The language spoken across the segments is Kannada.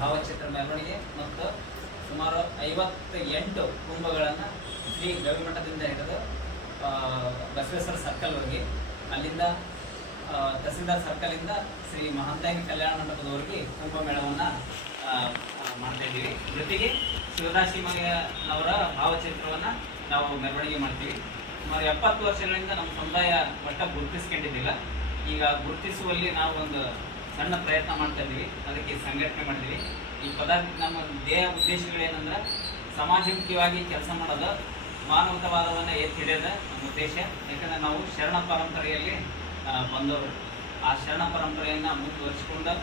ಭಾವಚಿತ್ರ ಮೆರವಣಿಗೆ ಮತ್ತು ಸುಮಾರು 58 ಕುಂಭಗಳನ್ನು ಶ್ರೀ ಗವಿಮಠದಿಂದ ಹಿಡಿದು ಬಸವೇಶ್ವರ ಸರ್ಕಲ್ವರೆಗೆ, ಅಲ್ಲಿಂದ ತಹಸೀಲ್ದಾರ್ ಸರ್ಕಲಿಂದ ಶ್ರೀ ಮಹಾಂತಾಯಿ ಕಲ್ಯಾಣ ಮಂಟಪದವರೆಗೆ ಕುಂಭಮೇಳವನ್ನು ಮಾಡ್ತಾ ಇದ್ದೀವಿ. ಜೊತೆಗೆ ಶಿವದಾಸಿಮಯ್ಯನವರ ಭಾವಚಿತ್ರವನ್ನು ನಾವು ಮೆರವಣಿಗೆ ಮಾಡ್ತೀವಿ. ಸುಮಾರು 70 ವರ್ಷಗಳಿಂದ ನಮ್ಮ ಸಮುದಾಯ ಒಟ್ಟ ಗುರುತಿಸ್ಕೊಂಡಿದ್ದಿಲ್ಲ. ಈಗ ಗುರುತಿಸುವಲ್ಲಿ ನಾವು ಒಂದು ಸಣ್ಣ ಪ್ರಯತ್ನ ಮಾಡ್ತಾ ಇದ್ದೀವಿ. ಅದಕ್ಕೆ ಸಂಘಟನೆ ಮಾಡಿದ್ದೀವಿ. ಈ ನಮ್ಮ ದೇಹ ಉದ್ದೇಶಗಳೇನೆಂದ್ರೆ ಸಮಾಜಮುಖಿಯಾಗಿ ಕೆಲಸ ಮಾಡೋದು, ಮಾನವತಾವಾದವನ್ನು ಎತ್ತಿ ಹಿಡಿಯೋದು ನಮ್ಮ ಉದ್ದೇಶ. ಯಾಕಂದರೆ ನಾವು ಶರಣ ಪರಂಪರೆಯಲ್ಲಿ ಬಂದವರು. ಆ ಶರಣ ಪರಂಪರೆಯನ್ನು ಮುಂದುವರಿಸಿಕೊಂಡು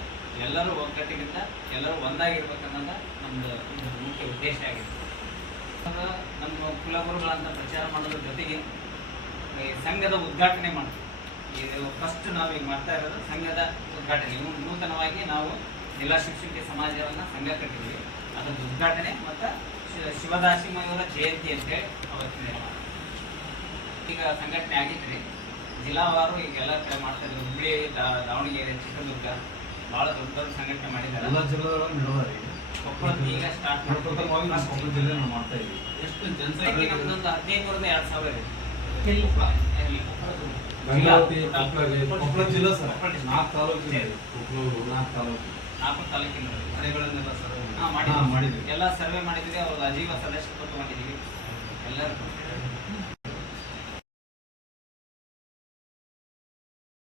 ಎಲ್ಲರೂ ಒಗ್ಗಟ್ಟಿಗಿಂತ ಎಲ್ಲರೂ ಒಂದಾಗಿರ್ಬೇಕನ್ನೋದು ನಮ್ಮದು ಮುಖ್ಯ ಉದ್ದೇಶ ಆಗಿದೆ. ನಮ್ಮ ಕುಲಗುರುಗಳಂತ ಪ್ರಚಾರ ಮಾಡೋದ್ರ ಜೊತೆಗೆ ಈ ಸಂಘದ ಉದ್ಘಾಟನೆ ಮಾಡ್ತೀವಿ. ಇದು ಫಸ್ಟ್ ನಾವೀಗ ಮಾಡ್ತಾ ಇರೋದು ಸಂಘದ ಉದ್ಘಾಟನೆ. ನೂತನವಾಗಿ ನಾವು ಜಿಲ್ಲಾ ಶಿಕ್ಷಕಿ ಸಮಾಜವನ್ನು ಸಂಘ ಕಟ್ಟಿದ್ದೀವಿ. ಅದರ ಉದ್ಘಾಟನೆ ಮತ್ತು ಶಿವದಾಸಿಮಯ್ಯವರ ಜಯಂತಿ ಅಂತೇಳಿ ಅವತ್ತಿನ ಈಗ ಸಂಘಟನೆ ಆಗಿದ್ರಿ. ಜಿಲ್ಲಾವಾರು ಈಗೆಲ್ಲ ಕಡೆ ಮಾಡ್ತಾ ಇದ್ದೀವಿ. ಹುಬ್ಬಳ್ಳಿ, ದಾವಣಗೆರೆ, ಚಿತ್ರದುರ್ಗ ಭಾಳ ದೊಡ್ಡ ದೊಡ್ಡ ಸಂಘಟನೆ ಮಾಡಿದ್ದಾರೆ. ಎಲ್ಲ ಜಿಲ್ಲೆಗಳಲ್ಲಿ ಕೊಪ್ಪಳ ಈಗ ಸ್ಟಾರ್ಟ್ ಕೊಪ್ಪಳ ಜಿಲ್ಲೆ ನಾವು ಮಾಡ್ತಾ ಇದ್ದೀವಿ. ಎಷ್ಟು ಜನಸಂಖ್ಯೆ ನಮ್ದೊಂದು 1500-2000 ಇದೆ. ಕೊಪ್ಪಳ ಜಿಲ್ಲೆ ಸರ್ 4 ತಾಲೂಕು ಇದೆ. 4 ತಾಲೂಕಿನ ಮನೆಗಳನ್ನೆಲ್ಲ ಸರ್ವೆ ಮಾಡಿದ್ವಿ. ಎಲ್ಲ ಸರ್ವೆ ಮಾಡಿದ್ವಿ. ಅವ್ರಿಗೆ ಅಜೀವ ಸದಸ್ಯತ್ವ ತಗೊಂಡಿದ್ದೀವಿ ಎಲ್ಲರೂ.